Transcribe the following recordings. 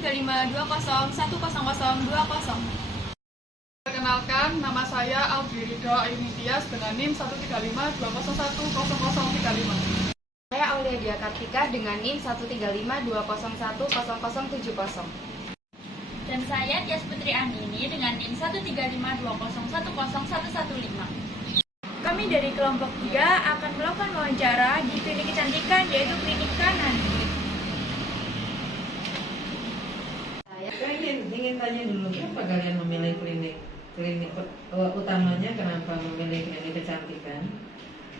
13520100020. Perkenalkan, nama saya Audrey Ridho Ayunitias dengan NIM 13520100035. Saya Aulia Dia Kartika dengan NIM 13520101070. Dan saya Tias Putri Andini dengan NIM 13520101115. Kami dari kelompok 3 akan melakukan wawancara di klinik kecantikan, yaitu klinik Kanani. Saya ingin tanya dulu, kenapa kalian memilih klinik utamanya, kenapa memilih klinik kecantikan?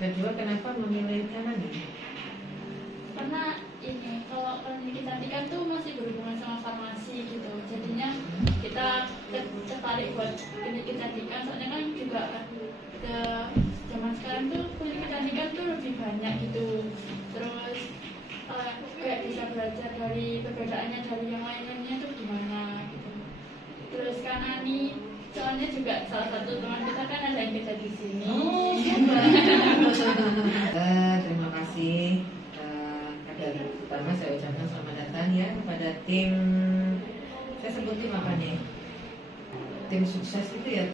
Kedua, kenapa memilih Kanani? Karena ini, kalau klinik kecantikan tuh masih berhubungan sama farmasi gitu, jadinya kita tertarik buat klinik kecantikan. Soalnya kan juga ke zaman sekarang tuh klinik kecantikan tuh lebih banyak gitu, terus kayak bisa belajar dari perbedaannya dari yang lainnya tuh gimana gitu. Terus Kanani soalnya juga salah satu teman kita kan ada yang kerja di sini. Oh, siapa? Terima kasih. Dari pertama saya ucapkan selamat datang ya kepada tim, saya sebut tim apa nih? Tim sukses itu ya.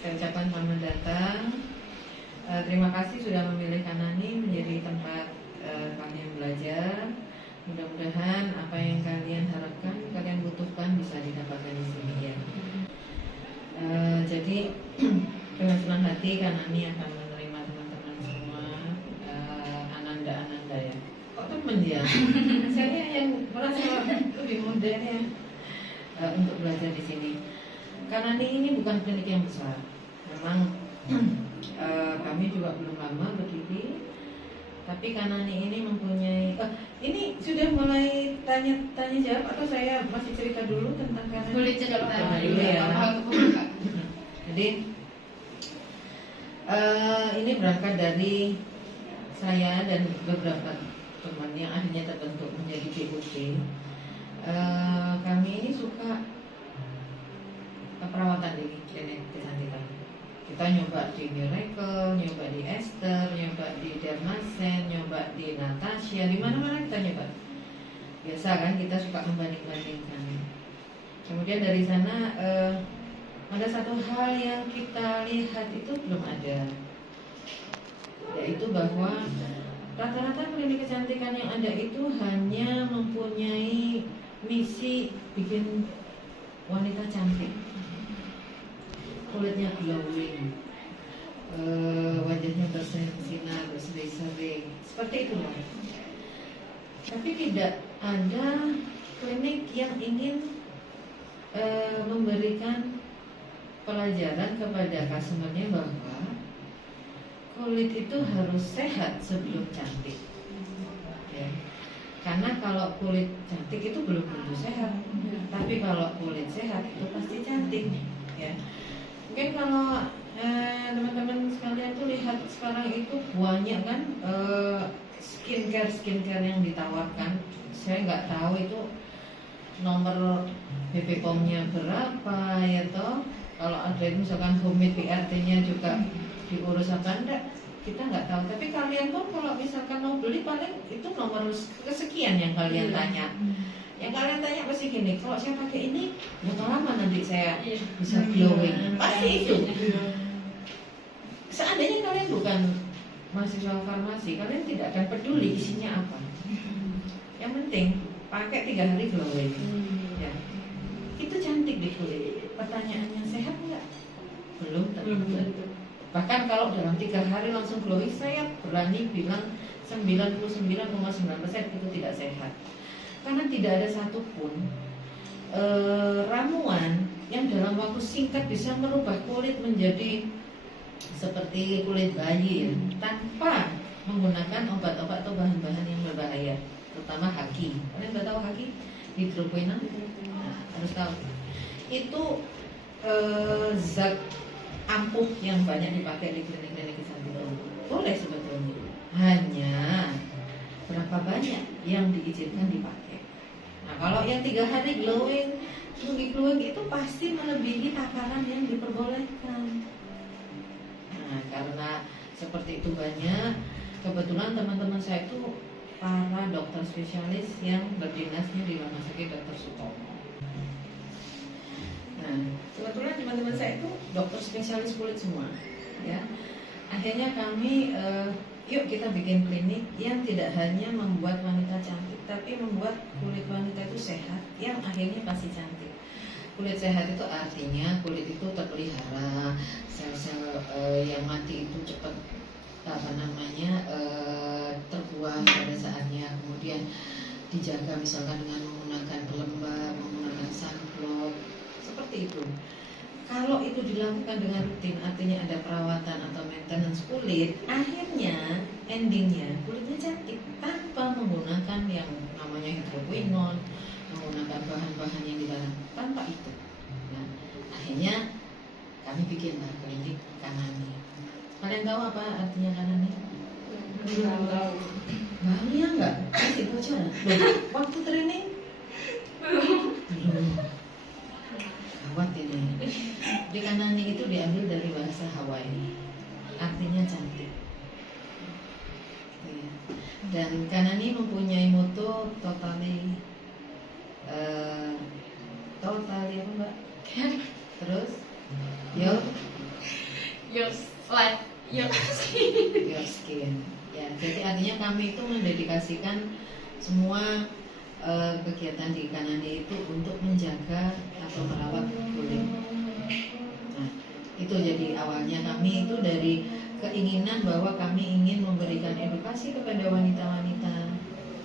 Saya ucapkan selamat datang. Terima kasih sudah memilih Kanani menjadi tempat kalian belajar. Mudah-mudahan apa yang kalian harapkan, kalian butuhkan bisa didapatkan di sini ya. Jadi dengan senang hati Kanani akan menerima teman-teman semua, ananda ya. Temen ya, saya yang merasa lebih modern ya untuk belajar di sini. Karena ini bukan klinik yang besar, memang kami juga belum lama berdiri. Tapi karena ini mempunyai, ini sudah mulai tanya jawab atau saya masih cerita dulu tentang Kanani? Boleh cerita dulu ya. Jadi ini berangkat dari saya dan beberapa teman yang akhirnya terbentuk menjadi BUT. Kami ini suka perawatan di klinik kecantikan. Kita nyoba di Miracle, nyoba di Esther, nyoba di Dermasen, nyoba di Natasha, di mana-mana kita nyoba. Biasa kan kita suka membanding-bandingkan. Kemudian dari sana ada satu hal yang kita lihat itu belum ada, yaitu bahwa rata-rata klinik kecantikan yang ada itu hanya mempunyai misi bikin wanita cantik, kulitnya glowing, wajahnya bersinar, berseri-seri, seperti itu loh. Tapi tidak ada klinik yang ingin memberikan pelajaran kepada customer-nya bahwa kulit itu harus sehat sebelum cantik ya. Karena kalau kulit cantik itu belum tentu sehat, tapi kalau kulit sehat itu pasti cantik ya. Mungkin kalau teman-teman sekalian tuh lihat sekarang itu banyak kan skincare yang ditawarkan. Saya nggak tahu itu nomor BP POM-nya berapa ya toh. Kalau ada misalkan homemade PRT-nya juga diurus apa enggak, kita nggak tahu. Tapi kalian pun kalau misalkan mau beli paling itu nomor kesekian yang kalian tanya. Yang kalian tanya pasti gini, kalau saya pakai ini berapa lama nanti saya bisa glowing, pasti itu. Seandainya kalian bukan mahasiswa farmasi, kalian tidak akan peduli isinya apa. Yang penting pakai 3 hari glowing ya. Itu cantik di kulit. Pertanyaannya sehat nggak? Belum tentu. Bahkan kalau dalam 3 hari langsung glowing, saya berani bilang 99,9% itu tidak sehat. Karena tidak ada satupun ramuan yang dalam waktu singkat bisa merubah kulit menjadi seperti kulit bayi ya, tanpa menggunakan obat-obat atau bahan-bahan yang berbahaya, terutama haki. Kalian udah tahu haki? Hidroquinone? Nah, harus tahu. Itu zat ampuh yang banyak dipakai di klinik-klinik kecantikan. Boleh sebetulnya, hanya berapa banyak yang diizinkan dipakai. Nah, kalau yang 3 hari glowing itu pasti melebihi takaran yang diperbolehkan. Nah, karena seperti itu banyak, kebetulan teman-teman saya itu para dokter spesialis yang berdinasnya di Rumah Sakit Dr. Sutomo. Nah, kebetulan teman-teman saya itu dokter spesialis kulit semua, ya. Akhirnya kami, yuk kita bikin klinik yang tidak hanya membuat wanita cantik, tapi membuat kulit wanita itu sehat, yang akhirnya pasti cantik. Kulit sehat itu artinya kulit itu terpelihara, sel-sel yang mati itu cepat terbuang pada saatnya, kemudian dijaga misalkan dengan menggunakan pelembab, menggunakan sunblock, seperti itu. Kalau itu dilakukan dengan rutin, artinya ada perawatan atau maintenance kulit, akhirnya endingnya kulitnya cantik tanpa menggunakan yang namanya hidroquinone, menggunakan bahan-bahan yang dilarang, tanpa itu. Nah, akhirnya kami bikinlah klinik Kanani. Kalian tahu apa artinya Kanani? Belum tahu. Bahagia enggak? Kasih bocoran. Waktu training? Belum. Gawat ini. Di Kanani itu diambil dari bahasa Hawaii, artinya cantik. Gitu ya. Dan Kanani mempunyai moto totally apa mbak? Terus your Life. your skin. Ya, jadi artinya kami itu mendedikasikan semua kegiatan di Kanani itu untuk menjaga atau merawat kulit. Nah, itu jadi awalnya kami itu dari keinginan bahwa kami ingin memberikan edukasi kepada wanita-wanita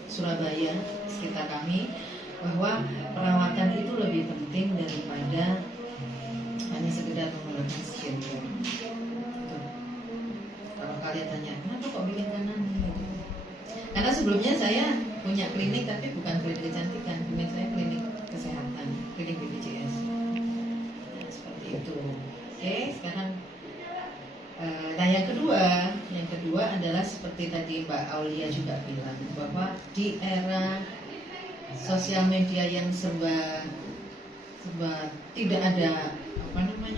Surabaya sekitar kami bahwa perawatan itu lebih penting daripada hanya sekedar menggunakan skincare. Kalau kalian tanya, kenapa kok bikin Kanani? Gitu. Karena sebelumnya saya punya klinik, tapi bukan klinik kecantikan, klinik saya klinik kesehatan, klinik BPJS. Nah, seperti itu. Oke, sekarang nah yang kedua adalah seperti tadi Mbak Aulia juga bilang bahwa di era sosial media yang serba tidak ada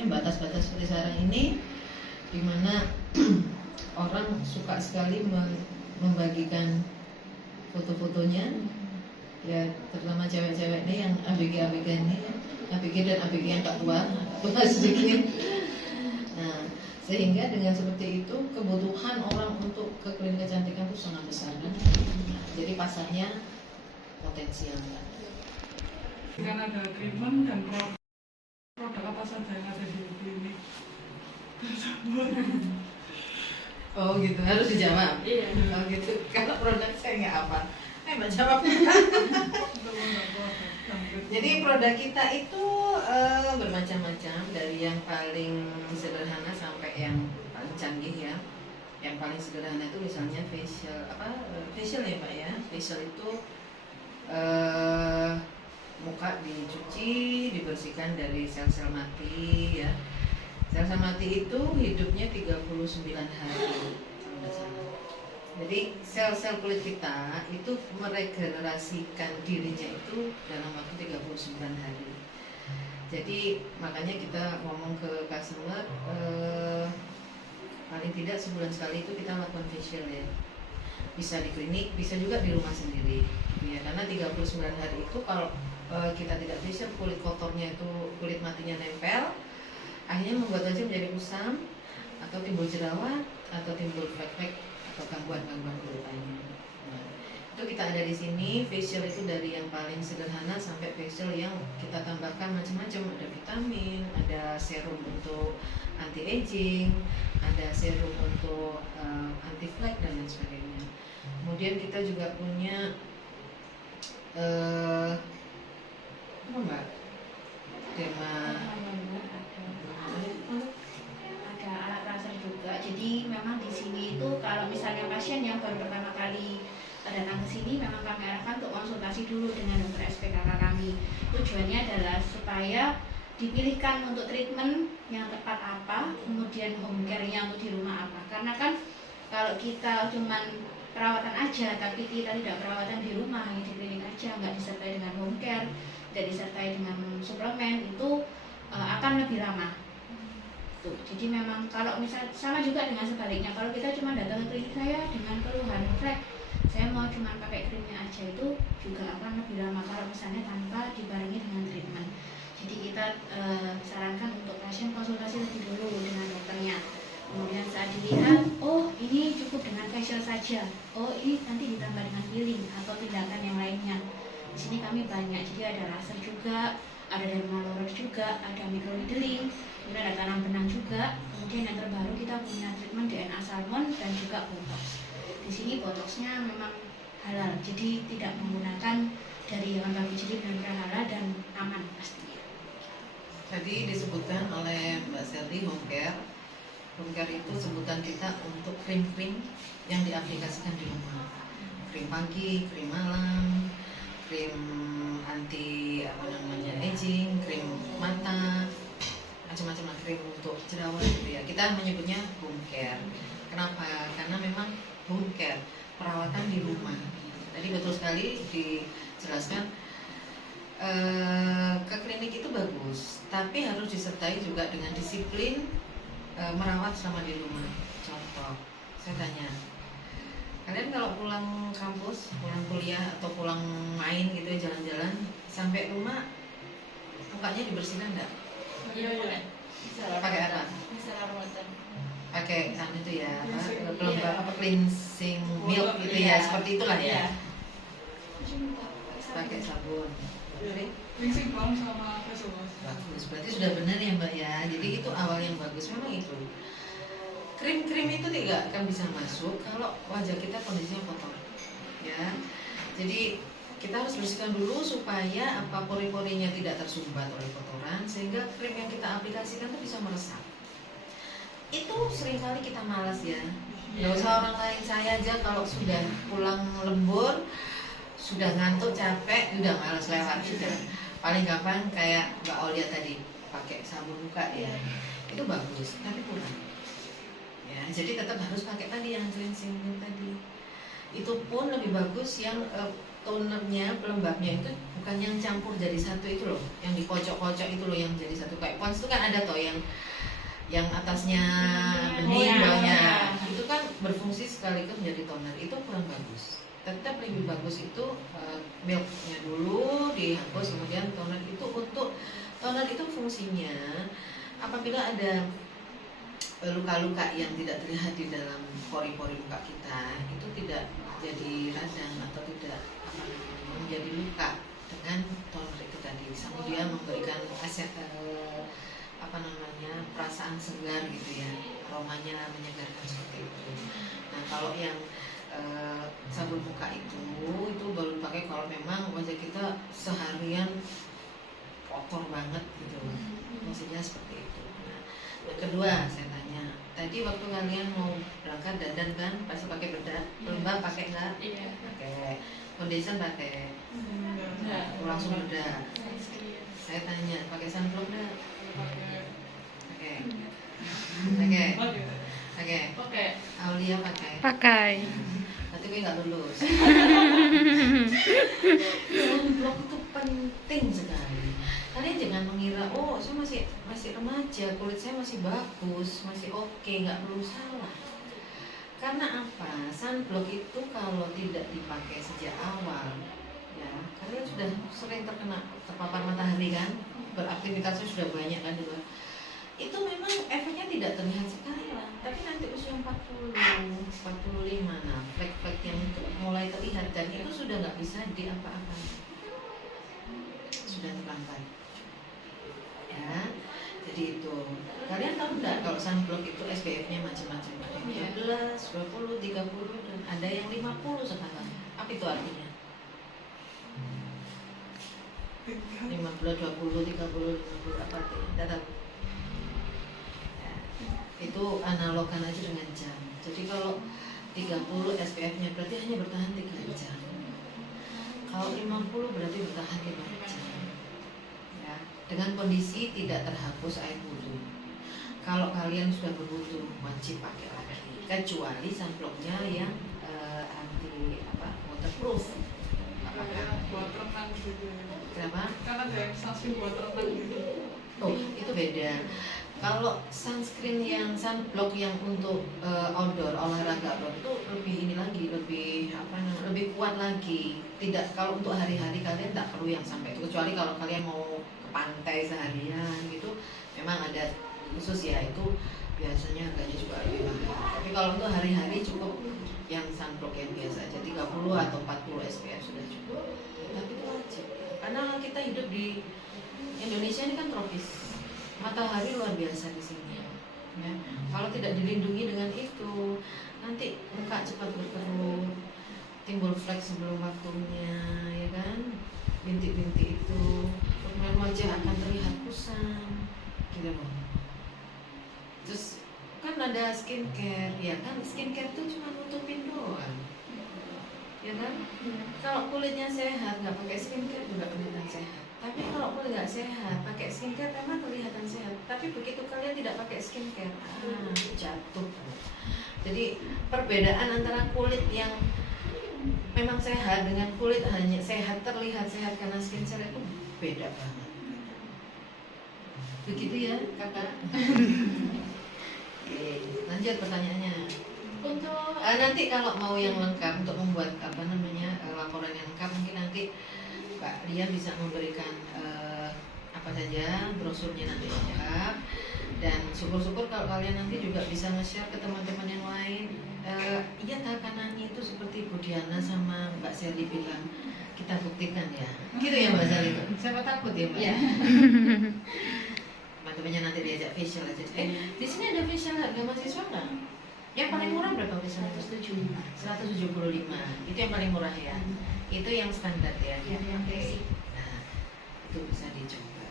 batas-batas seperti sekarang ini, di mana orang suka sekali membagikan foto-fotonya, ya terutama cewek-cewek ini yang ABG ini, ABG dan ABG yang tak tua sedikit. Nah, sehingga dengan seperti itu kebutuhan orang untuk ke klinik kecantikan itu sangat besar kan. Nah, jadi pasarnya potensial kan. Dengan ada treatment dan produk apa saja yang ada di klinik. Oh gitu, harus dijawab. Iya. Oh gitu. Kalau produk saya nggak apa. Mbak jawab. Jadi produk kita itu bermacam-macam, dari yang paling sederhana sampai yang paling canggih ya. Yang paling sederhana itu misalnya facial ya Pak ya. Facial itu muka dicuci, dibersihkan dari sel-sel mati ya. Sel-sel mati itu hidupnya 39 hari. Jadi sel-sel kulit kita itu meregenerasikan dirinya itu dalam waktu 39 hari. Jadi makanya kita ngomong ke customer paling tidak sebulan sekali itu kita lakukan facial ya. Bisa di klinik, bisa juga di rumah sendiri. Ya, karena 39 hari itu kalau kita tidak facial, kulit kotornya itu, kulit matinya nempel, akhirnya membuat wajah menjadi kusam atau timbul jerawat atau timbul flek-flek atau gangguan-gangguan kulit lainnya. Nah, itu kita ada di sini. Facial itu dari yang paling sederhana sampai facial yang kita tambahkan macam-macam. Ada vitamin, ada serum untuk anti aging, ada serum untuk anti flek dan lain sebagainya. Kemudian kita juga punya apa mbak? Ada alat laser juga. Jadi memang di sini itu kalau misalnya pasien yang baru pertama kali datang ke sini, memang kami arahkan untuk konsultasi dulu dengan dokter SPKK kami. Tujuannya adalah supaya dipilihkan untuk treatment yang tepat apa, kemudian home care-nya untuk di rumah apa. Karena kan kalau kita cuman perawatan aja, tapi kita tidak perawatan di rumah, hanya di klinik aja, nggak disertai dengan home care, tidak disertai dengan suplemen, itu akan lebih lama. Tuh, jadi memang kalau misal sama juga dengan sebaliknya, kalau kita cuma datang ke klinik saya dengan keluhan flek, saya mau cuma pakai krimnya aja, itu juga akan lebih lama kalau misalnya tanpa dibarengi dengan treatment. Jadi kita sarankan untuk pasien konsultasi lebih dulu dengan dokternya. Kemudian saat dilihat, oh ini cukup dengan facial saja, oh ini nanti ditambah dengan healing atau tindakan yang lainnya. Di sini kami banyak, jadi ada laser juga, ada dermalurus juga, ada microneedling, kemudian ada tanam benang juga. Kemudian yang terbaru kita punya treatment DNA salmon dan juga botox. Di sini botoxnya memang halal, jadi tidak menggunakan dari hewan babi jadi benar-benar halal dan aman pastinya. Tadi disebutkan oleh Mbak Seldi home care. Home care itu sebutan kita untuk krim-krim yang diaplikasikan di rumah. Krim pagi, krim malam, krim anti aging, krim mata, macam-macam lah, krim untuk jerawat gitu ya. Kita menyebutnya home care. Kenapa? Karena memang home care, perawatan di rumah. Tadi betul sekali dijelaskan, ke klinik itu bagus, tapi harus disertai juga dengan disiplin merawat selama di rumah. Contoh, saya tanya, kalian kalau pulang kampus, pulang kuliah atau pulang main gitu ya, jalan-jalan, sampai rumah mukanya dibersihkan enggak? Iya. Pakai apa? Misalnya ruatan. Pakai itu ya, apa cleansing milk gitu ya, seperti itulah ya. Pakai sabun. Cleansing balm sama facial wash. Bagus, berarti sudah benar ya Mbak ya. Jadi itu awal yang bagus memang itu. Krim-krim itu tidak akan bisa masuk kalau wajah kita kondisinya kotor. Ya. Jadi kita harus bersihkan dulu supaya apa pori-porinya tidak tersumbat oleh kotoran sehingga krim yang kita aplikasikan itu bisa meresap. Itu seringkali kita malas ya. Nggak usah orang lain, saya aja kalau sudah pulang lembur, sudah ngantuk, capek, udah malas lewat sudah. Paling gampang kayak Mbak Olia tadi pakai sabun muka ya, itu bagus tapi kurang ya. Jadi tetap harus pakai tadi yang cleansing tadi. Itu pun lebih bagus yang tonernya, pelembabnya itu bukan yang campur jadi satu itu loh, yang di pojok-pojok itu loh yang jadi satu. Kayak Pond's itu kan ada toh yang atasnya bening, bawahnya itu kan berfungsi sekaligus menjadi toner. Itu kurang bagus. Tetap lebih bagus itu milknya dulu dihapus, kemudian toner itu untuk toner itu fungsinya apabila ada luka-luka yang tidak terlihat di dalam pori-pori muka kita itu tidak jadi radang atau tidak menjadi luka dengan toner itu tadi. Kemudian memberikan perasaan segar gitu ya, aromanya menyegarkan seperti itu. Nah kalau yang sabun muka itu baru pakai kalau memang wajah kita seharian kotor banget gitu, maksudnya seperti itu. Nah, yang kedua saya tanya, tadi waktu kalian mau berangkat dandan kan pasti pakai bedak, pelembab pakai nggak? Iya. Pakai, foundation pakai, langsung bedak. Saya tanya pakai sunblock nggak? Pakai. Pakai. Aulia pakai. Berarti gue nggak lulus. Sunblock itu penting sekali. Kalian jangan mengira, oh saya masih remaja, kulit saya masih bagus, masih oke, nggak perlu salah. Karena apa? Sunblock itu kalau tidak dipakai sejak awal, ya kalian sudah sering terpapar matahari kan, beraktivitasnya sudah banyak kan di luar. Itu memang efeknya tidak terlihat sekarang, tapi nanti usia 40, 45, nah flek-flek yang itu mulai terlihat dan itu sudah nggak bisa diapa-apakan, sudah terlambat ya. Jadi itu kalian tahu nggak kalau sunblock itu SPF-nya macam-macam, ada yang 12, 20, 30 dan ada yang 50 sekarang. Apa itu artinya? 50, 20, 30, 50 apa artinya? Tidak tahu. Itu analogkan aja dengan jam. Jadi kalau 30 SPF-nya berarti hanya bertahan 3 jam. Kalau 50 berarti bertahan 5 jam. Ya, dengan kondisi tidak terhapus air wudhu. Kalau kalian sudah berwudhu wajib pakai lagi, kecuali sunblocknya yang anti waterproof. Buat renang gitu. Kenapa? Karena ada yang sunscreen buat renang gitu. Oh, itu beda. Kalau sunscreen yang sunblock yang untuk outdoor, olahraga outdoor itu lebih ini lagi, lebih kuat lagi. Tidak, kalau untuk hari-hari kalian tak perlu yang sampai itu, kecuali kalau kalian mau ke pantai seharian gitu memang ada khusus ya, itu biasanya harganya juga lebih mahal. Tapi kalau untuk hari-hari cukup yang sunblock yang biasa aja 30 atau 40 SPF sudah cukup. Tapi itu wajib karena kita hidup di Indonesia ini kan tropis, matahari luar biasa di sini ya. Kalau tidak dilindungi dengan itu nanti muka cepat berkerut, timbul flek sebelum waktunya, ya kan, bintik-bintik itu, kemudian wajah akan terlihat kusam gitu loh. Terus kan ada skincare, ya kan, skincare itu cuma nutupin doang, ya kan. Kalau kulitnya sehat nggak pakai skincare juga kelihatan sehat. Tapi kalau kulit nggak sehat pakai skincare memang kelihatan sehat. Tapi begitu kalian tidak pakai skincare, jatuh. Jadi perbedaan antara kulit yang memang sehat dengan kulit hanya sehat terlihat sehat karena skincare itu beda banget. Begitu ya kakak. Oke, lanjut pertanyaannya. Untuk Nanti kalau mau yang lengkap untuk membuat laporan yang lengkap mungkin nanti Pak Lia bisa memberikan apa saja brosurnya nanti lengkap, dan syukur-syukur kalau kalian nanti juga bisa nge-share ke teman-teman yang lain. Iya takanannya itu seperti Bu Diana sama Mbak Sally bilang, kita buktikan ya. Gitu ya Mbak Sally. Siapa takut ya Mbak? Iya. Teman-temannya nanti diajak facial aja. Di sini ada facial harga mahasiswa nggak? Yang paling murah berapa facial? 175. 175. Itu yang paling murah ya. Itu yang standar ya. Ya, yang basic. Nah, itu bisa dicoba.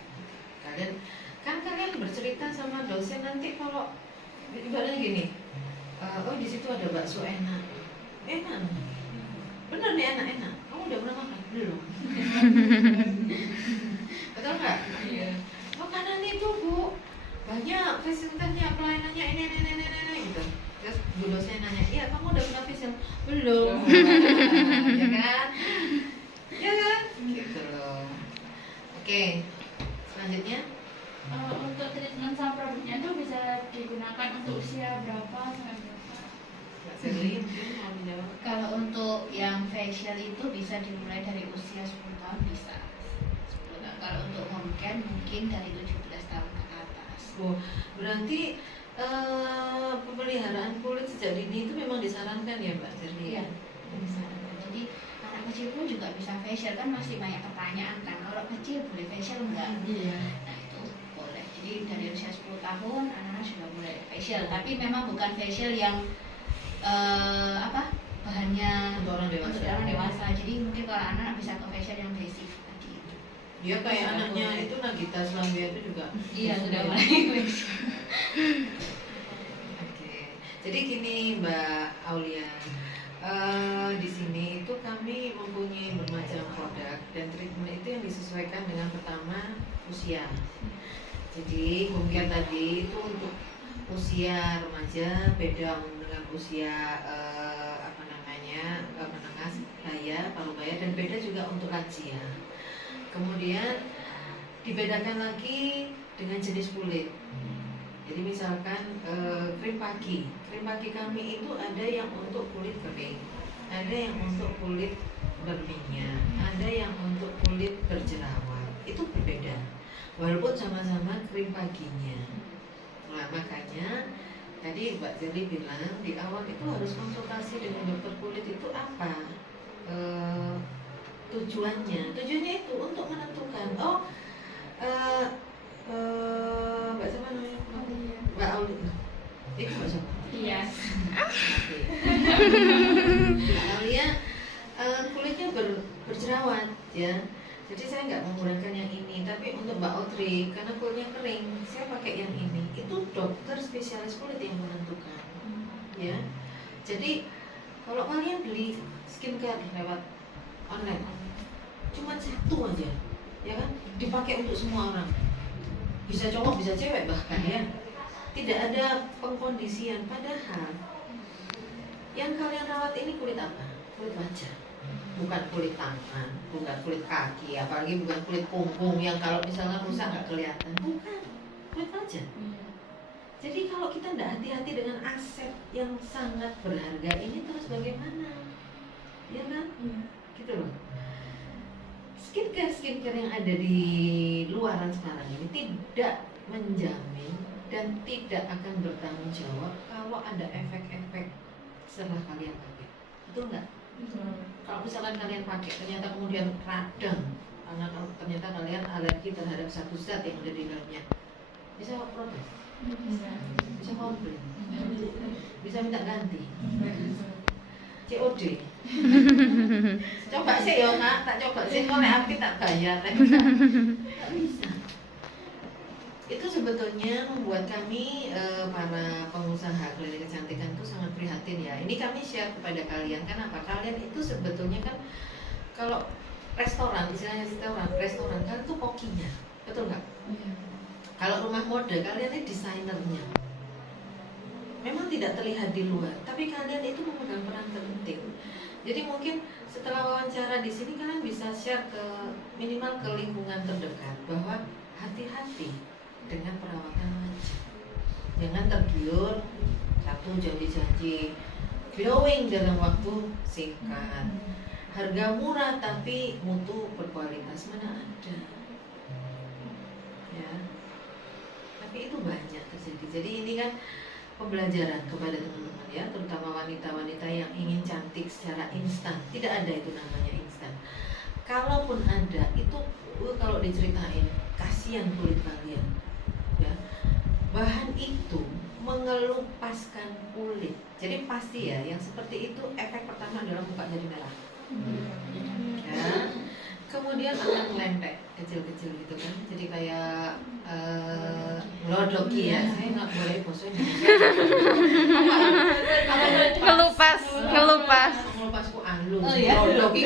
Kalian bercerita sama dosen nanti kalau ibaratnya gini. Oh di situ ada bakso enak. Enak. Bener nih enak. Kamu udah pernah makan? Belum. Betul nggak? Iya. Makanan itu Bu banyak fasilitasnya, pelayanannya ini gitu. Terus Bu dosen nanya, iya kamu udah pernah facial? Belum. Ya kan? Ya kan? Gitu loh. Oke, selanjutnya untuk treatment sama produknya itu bisa digunakan untuk usia berapa sampai berapa? Mbak Sally mungkin mau menjawab. Kalau untuk yang facial itu bisa dimulai dari usia 10 tahun bisa. 10 tahun. Kalau untuk home care mungkin dari 17 tahun ke atas. Oh, berarti pemeliharaan kulit sejak dini itu memang disarankan ya Mbak Sally? Iya. Bisa. Jadi anak kecil pun juga bisa facial, kan masih banyak pertanyaan kan. Kalau kecil boleh facial enggak? Iya. Nah itu boleh. Jadi dari usia 10 tahun anak-anak sudah mulai facial. Tapi memang bukan facial yang bahannya Untuk orang dewasa. Untuk orang dewasa. Jadi mungkin kalau anak bisa ke facial yang basic tadi itu. Ya kayak anaknya itu Nagita Slamia itu juga. Iya sudah ya. mulai facial. Oke, jadi gini Mbak Aulia, di sini itu kami mempunyai bermacam produk dan treatment itu yang disesuaikan dengan pertama usia. Jadi mungkin tadi itu untuk usia remaja beda dengan usia menengah baya, paruh baya, dan beda juga untuk lansia. Kemudian dibedakan lagi dengan jenis kulit. Jadi misalkan krim pagi kami itu ada yang untuk kulit kering, ada yang untuk kulit berminyak, ada yang untuk kulit berjerawat. Itu berbeda, walaupun sama-sama krim paginya. Nah makanya tadi Mbak Sally bilang di awal itu harus konsultasi dengan dokter kulit itu apa tujuannya itu untuk menentukan Mbak siapa namanya? Mbak Aulia. Mbak siapa? Iya. Mbak Aulia kulitnya berjerawat ya. Jadi saya nggak menggunakan yang ini, tapi untuk Mbak Audrey karena kulitnya kering, saya pakai yang ini. Itu dokter spesialis kulit yang menentukan, ya. Jadi kalau kalian beli skincare lewat online, cuma satu aja, ya kan, dipakai untuk semua orang, bisa cowok bisa cewek bahkan ya. Tidak ada pengkondisian. Padahal yang kalian rawat ini kulit apa? Kulit wajah. Bukan kulit tangan, bukan kulit kaki, apalagi bukan kulit punggung yang kalau misalnya rusak nggak kelihatan. Bukan, kulit wajah. Jadi kalau kita tidak hati-hati dengan aset yang sangat berharga ini terus bagaimana? Ya kan? Gitu loh. skincare yang ada di luaran sekarang ini tidak menjamin dan tidak akan bertanggung jawab kalau ada efek-efek setelah kalian pakai. Betul nggak? Kalau misalkan kalian pakai ternyata kemudian radang karena ternyata kalian alergi terhadap satu zat yang ada di dalamnya, bisa protes, bisa komplain, bisa minta ganti, COD. Coba sih ya nak, tak coba sih kalau api tak bayar, tak bisa. Itu sebetulnya membuat kami para pengusaha klinik kecantikan itu sangat prihatin ya. Ini kami share kepada kalian, kenapa? Kalian itu sebetulnya kan kalau restoran, istilahnya restoran kan itu kokinya, betul nggak? Kalau rumah mode kalian ini desainernya. Memang tidak terlihat di luar, tapi kalian itu memegang peran penting. Jadi mungkin setelah wawancara di sini kalian bisa share ke minimal ke lingkungan terdekat bahwa hati-hati dengan perawatan wajah. Jangan tergiur satu janji-janji glowing dalam waktu singkat. Harga murah tapi mutu berkualitas mana ada. Ya. Tapi itu banyak terjadi. Jadi ini kan pembelajaran kepada teman-teman ya, terutama wanita-wanita yang ingin cantik secara instan. Tidak ada itu namanya instan. Kalaupun ada, itu kalau diceritain kasihan kulit kalian. Ya. Bahan itu mengelupaskan kulit. Jadi pasti ya, yang seperti itu efek pertama adalah muka jadi merah. Ya. Kemudian akan lempek kecil-kecil gitu kan, jadi kayak glodoki ya. Saya nggak boleh bahasa Indonesia. Ngelupasku halus. Glodoki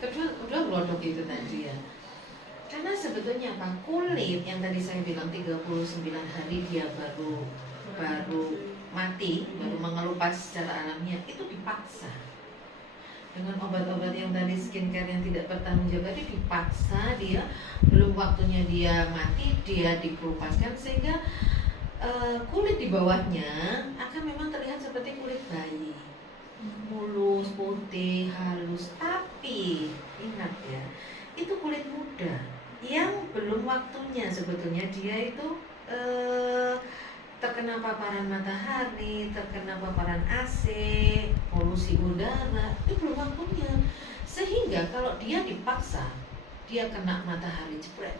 kedua glodoki itu tadi ya. Karena sebetulnya apa? Kulit yang tadi saya bilang 39 hari dia baru mati, baru mengelupas secara alamiah, itu dipaksa. Dengan obat-obat yang tadi skincare yang tidak bertanggung jawab tadi dipaksa, dia belum waktunya dia mati, dia dikelupaskan sehingga kulit di bawahnya akan memang terlihat seperti kulit bayi, mulus, putih, halus. Tapi ingat ya, itu kulit muda yang belum waktunya sebetulnya dia itu terkena paparan matahari, terkena paparan AC, polusi udara, itu belum waktunya. Sehingga kalau dia dipaksa, dia kena matahari jepret,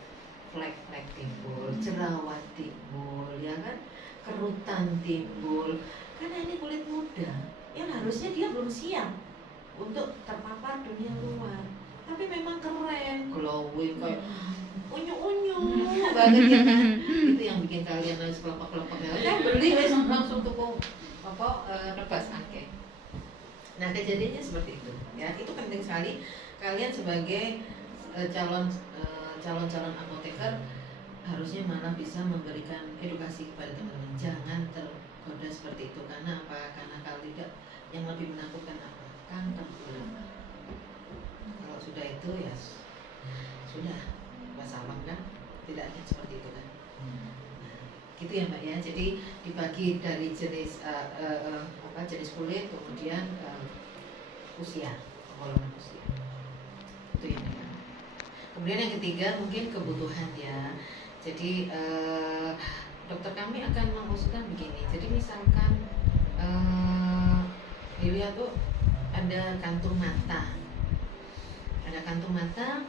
flek-flek timbul, jerawat timbul, ya kan, kerutan timbul. Karena ini kulit muda, yang harusnya dia belum siap untuk terpapar dunia luar. Tapi memang keren, glowing kayak unyu-unyu banget ya kan. Itu yang bikin kalian harus kelompok-kelompok ya beli langsung tuku rebas akeh. Nah kejadiannya seperti itu ya. Itu penting sekali kalian sebagai calon apoteker harusnya malah bisa memberikan edukasi kepada teman-teman. Jangan tergoda seperti itu. Karena apa? Karena kalau tidak, yang lebih menakutkan apa? Kanker kulit. Kalau sudah itu ya sudah masalah kan, tidak hanya seperti itu kan. Nah, gitu ya Mbak ya. Jadi dibagi dari jenis jenis kulit, kemudian usia, golongan usia. Itu yang pertama. Kemudian yang ketiga mungkin kebutuhan ya. Jadi dokter kami akan mengusulkan begini. Jadi misalkan dilihat tuh ada kantung mata. Ada kantung mata,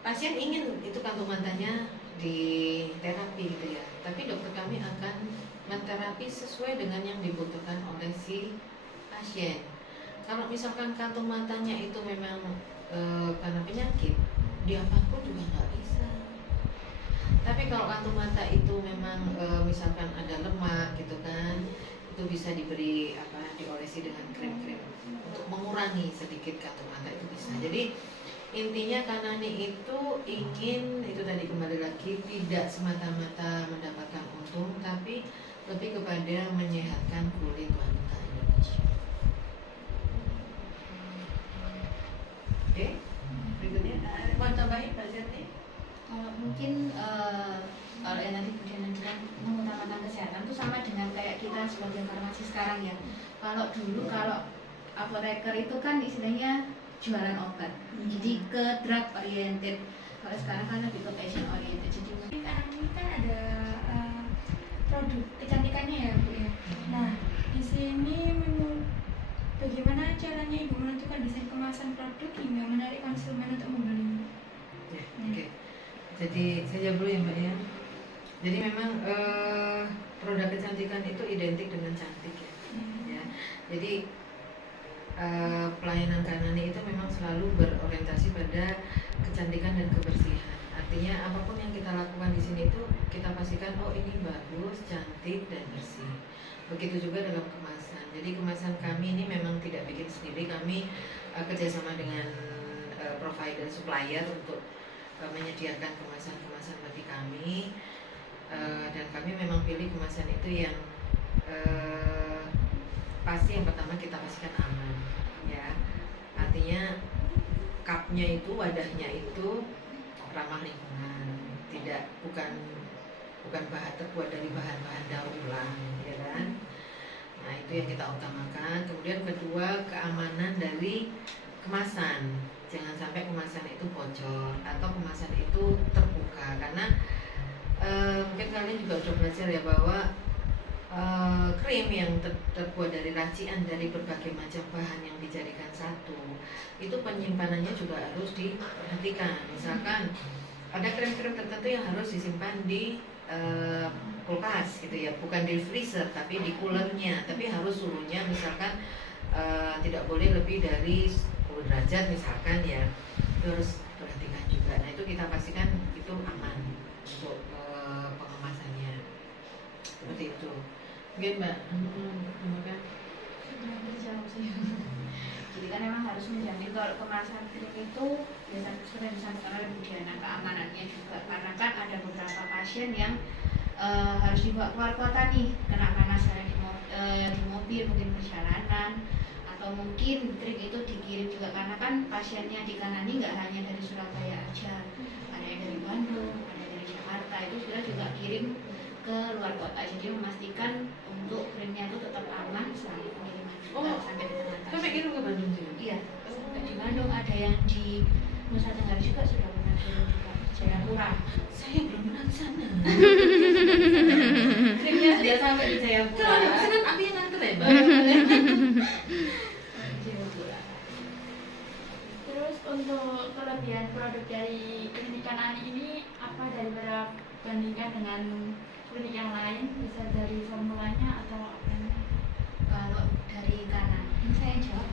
pasien ingin itu kantung matanya di terapi gitu ya. Tapi dokter kami akan menterapi sesuai dengan yang dibutuhkan oleh si pasien. Kalau misalkan kantung matanya itu memang karena penyakit, diapapun juga nggak bisa. Tapi kalau kantung mata itu memang misalkan ada lemak gitu kan, itu bisa diberi diolesi dengan krim-krim untuk mengurangi sedikit kantung mata itu bisa. Jadi intinya Kanani itu ingin itu tadi kembali lagi tidak semata-mata mendapatkan untung, tapi lebih kepada menyehatkan kulit wanita Indonesia. Oke, berikutnya mau tambahin Mbak Zerni? Kalau mungkin kalau yang tadi Bu Diana bilang mengutamakan kesehatan itu sama dengan kayak kita sebagai farmasi sekarang ya. Kalau dulu kalau apoteker itu kan istilahnya jualan obat. Jadi ke drug oriented. Kalau sekarang kan lebih ke passion oriented. Jadi Anak ini kan ada produk kecantikannya ya Bu ya. Nah di sini bagaimana caranya Ibu menentukan desain kemasan produk hingga menarik konsumen untuk membeli? Ya, oke. Jadi saya jawab dulu ya Mbak ya. Jadi memang produk kecantikan itu identik dengan cantik ya. Ya. Jadi pelayanan Kanani itu memang selalu berorientasi pada kecantikan dan kebersihan. Artinya apapun yang kita lakukan di sini itu kita pastikan oh ini bagus, cantik dan bersih. Begitu juga dalam kemasan. Jadi kemasan kami ini memang tidak bikin sendiri. Kami kerjasama dengan provider supplier untuk menyediakan kemasan-kemasan bagi kami. Dan kami memang pilih kemasan itu yang pasti yang pertama kita pastikan aman, ya. Artinya cupnya itu, wadahnya itu ramah lingkungan, bukan bahan terbuat dari bahan-bahan daur ulang, ya kan? Nah itu yang kita utamakan. Kemudian kedua, keamanan dari kemasan. Jangan sampai kemasan itu bocor atau kemasan itu terbuka, karena mungkin kalian juga sudah belajar ya bahwa krim yang terbuat dari racian dari berbagai macam bahan yang dijadikan satu itu penyimpanannya juga harus diperhatikan. Misalkan ada krim-krim tertentu yang harus disimpan di kulkas gitu ya, bukan di freezer tapi di coolernya, tapi harus suhunya misalkan tidak boleh lebih dari 10 derajat misalkan ya, itu harus perhatikan juga. Nah itu kita pastikan itu aman untuk pengemasannya seperti itu. Mungkin Mbak, kan? sudah terjawab sih. Jadi kan memang harus menjamin kalau kemasan krim itu biasanya sudah disampaikan oleh Bu Diana keamanannya juga, karena kan ada beberapa pasien yang harus dibawa keluar kota nih, kena panas di mobil mungkin perjalanan, atau mungkin krim itu dikirim juga karena kan pasiennya di Kanani nggak hanya dari Surabaya aja, ada yang dari Bandung, ada dari Jakarta, itu sudah juga kirim ke luar kota. Jadi memastikan untuk krimnya itu tetap aman selama pengiriman juga sampai di tangan Sampai pasien. kirim ke Bandung juga? Iya, sampai di Bandung, ada yang di Nusa Tenggara juga sudah pernah kirim juga, Jayapura. Saya belum pernah ke sana. Krimnya sudah sampai di Jayapura. Kalau ada pesanan aku yang nganter ya Mbak? Jayapura. Terus untuk kelebihan produk dari klinik Kanani ini apa daripada bandingkan dengan klinik yang lain, bisa dari formulanya atau apanya? Kalau dari kanan, ini saya jawab.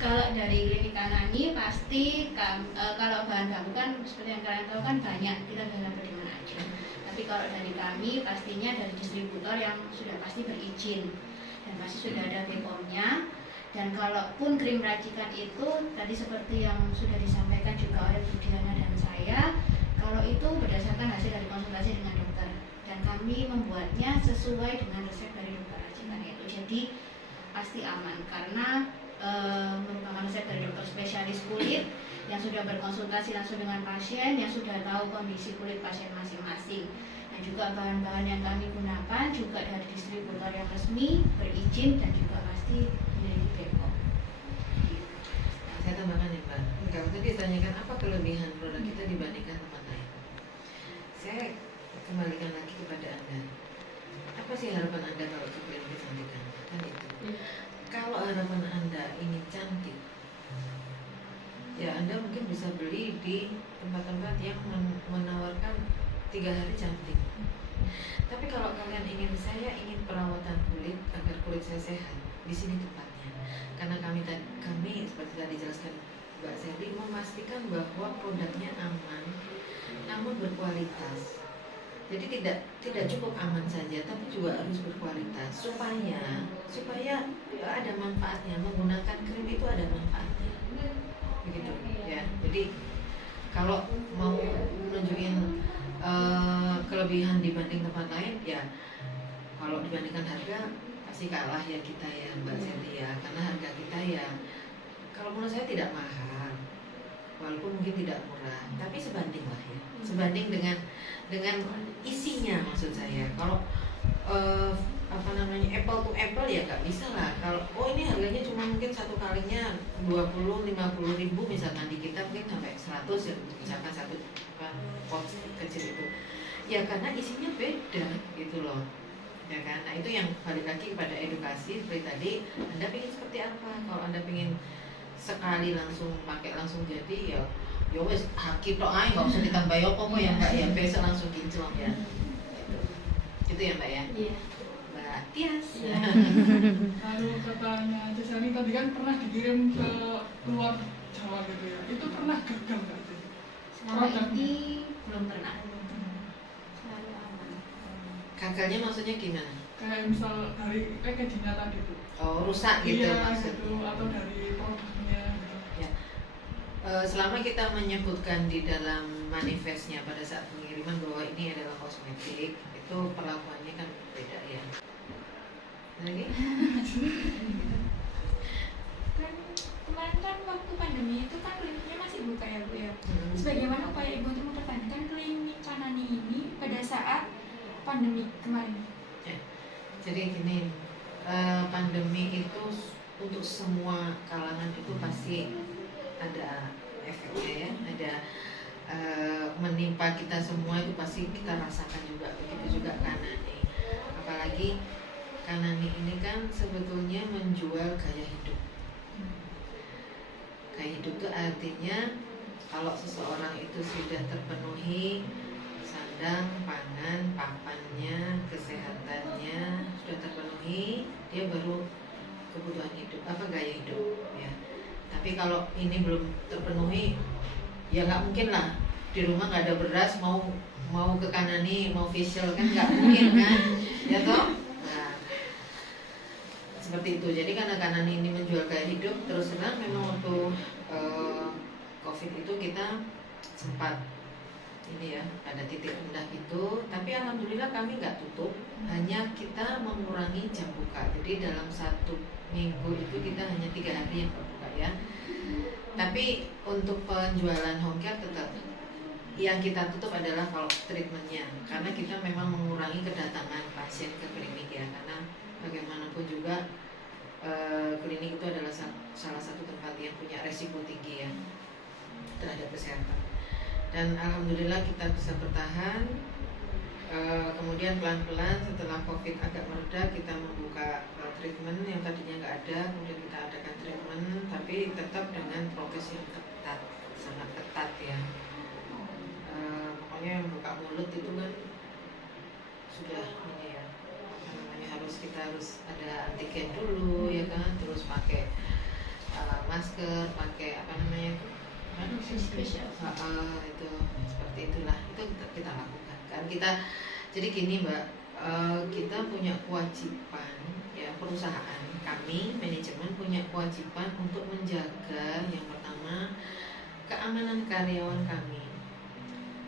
Kalau dari klinik Kanani pasti kalau bahan baku kan seperti yang kalian tahu kan banyak, kita bisa dapat di mana aja. Tapi kalau dari kami pastinya dari distributor yang sudah pasti berizin dan pasti sudah ada BPOM-nya. Dan kalaupun krim racikan itu tadi seperti yang sudah disampaikan juga oleh Bu Diana dan saya, kalau itu berdasarkan hasil dari konsultasi dengan dokter, dan kami membuatnya sesuai dengan resep dari dokter racikan itu. Jadi pasti aman karena merupakan resep dari dokter spesialis kulit yang sudah berkonsultasi langsung dengan pasien, yang sudah tahu kondisi kulit pasien masing-masing. Dan juga bahan-bahan yang kami gunakan juga dari distributor yang resmi, berizin, dan juga pasti memiliki BPOM. Saya tambahkan ya Mbak, kalau tadi ditanyakan apa kelebihan produk kita dibandingkan tempat lain, saya kembalikan lagi kepada Anda. Apa sih harapan Anda kalau ke klinik kecantikan? Kan itu. Kalau harapan Anda ingin cantik, ya Anda mungkin bisa beli di tempat-tempat yang menawarkan 3 hari cantik. Tapi kalau kalian ingin, saya ingin perawatan kulit agar kulit saya sehat, di sini tempatnya. Karena kami seperti tadi dijelaskan Mbak Sally, memastikan bahwa produknya aman, namun berkualitas. Jadi tidak cukup aman saja, tapi juga harus berkualitas supaya ada manfaatnya. Menggunakan krim itu ada manfaatnya, begitu ya. Jadi kalau mau menunjukin kelebihan dibanding tempat lain, ya kalau dibandingkan harga pasti kalah ya kita ya Mbak Sally ya, karena harga kita ya kalau menurut saya tidak mahal, walaupun mungkin tidak murah, tapi sebanding lah ya, sebanding dengan isinya maksud saya. Kalau apa namanya apple to apple ya nggak bisa lah. Kalau ini harganya cuma mungkin satu kalinya 20-50 ribu misalkan, di kita mungkin sampai 100 ya, misalkan satu pot kecil itu ya, karena isinya beda gitu loh ya kan. Nah itu yang balik lagi kepada edukasi seperti tadi, Anda pengen seperti apa. Kalau Anda pengen sekali langsung pakai langsung jadi ya wes haki tok ae, nggak usah ditambahi apa ya Mbak ya, besok langsung kinclong ya. Itu ya Mbak ya. Iya. Mbak Tias. Lalu katanya Cesani tadi kan pernah dikirim ke luar Jawa gitu ya, itu pernah gagal nggak sih? Selama ini belum pernah. Selalu aman. Gagalnya maksudnya gimana? Kayak misal dari packagingnya tadi tuh. Oh rusak gitu Iya maksudnya. gitu, atau dari produknya gitu. Selama kita menyebutkan di dalam manifestnya pada saat pengiriman bahwa ini adalah kosmetik, itu perlakuannya kan beda ya. Lagi? Kan kemarin kan waktu pandemi itu kan kliniknya masih buka ya Bu ya. Terus bagaimana upaya Ibu untuk mempertahankan klinik Kanani ini pada saat pandemi kemarin? Jadi gini, pandemi itu untuk semua kalangan itu pasti ada efeknya ya, ada menimpa kita semua itu pasti kita rasakan juga. Begitu juga Kanani, apalagi Kanani ini kan sebetulnya menjual gaya hidup. Gaya hidup itu artinya kalau seseorang itu sudah terpenuhi sandang, pangan, papannya, kesehatannya sudah terpenuhi, dia baru kebutuhan hidup, gaya hidup ya. Tapi kalau ini belum terpenuhi, ya nggak mungkin lah di rumah nggak ada beras mau ke Kanani mau facial kan nggak mungkin kan, ya toh. Nah, seperti itu. Jadi karena Kanani ini menjual gaya hidup, terus terang memang waktu COVID itu kita sempat ini ya, ada titik rendah itu, tapi alhamdulillah kami nggak tutup, hanya kita mengurangi jam buka. Jadi dalam 1 minggu itu kita hanya 3 hari yang berbuka ya. Tapi untuk penjualan home care tetap yang kita tutup adalah kalau treatmentnya, karena kita memang mengurangi kedatangan pasien ke klinik ya, karena bagaimanapun juga klinik itu adalah salah satu tempat yang punya resiko tinggi ya terhadap kesehatan. Dan alhamdulillah kita bisa bertahan. Kemudian pelan-pelan setelah COVID agak mereda, kita membuka treatment yang tadinya nggak ada, kemudian kita adakan treatment, tapi tetap dengan prokes yang ketat, sangat ketat ya. Pokoknya yang buka mulut itu kan sudah ini ya, kita harus ada antigen dulu ya kan, terus pakai masker, pakai Spesial. itu seperti itulah, itu kita lakukan kan. Kita jadi gini Mbak, kita punya kewajiban ya, perusahaan kami manajemen punya kewajiban untuk menjaga yang pertama keamanan karyawan kami.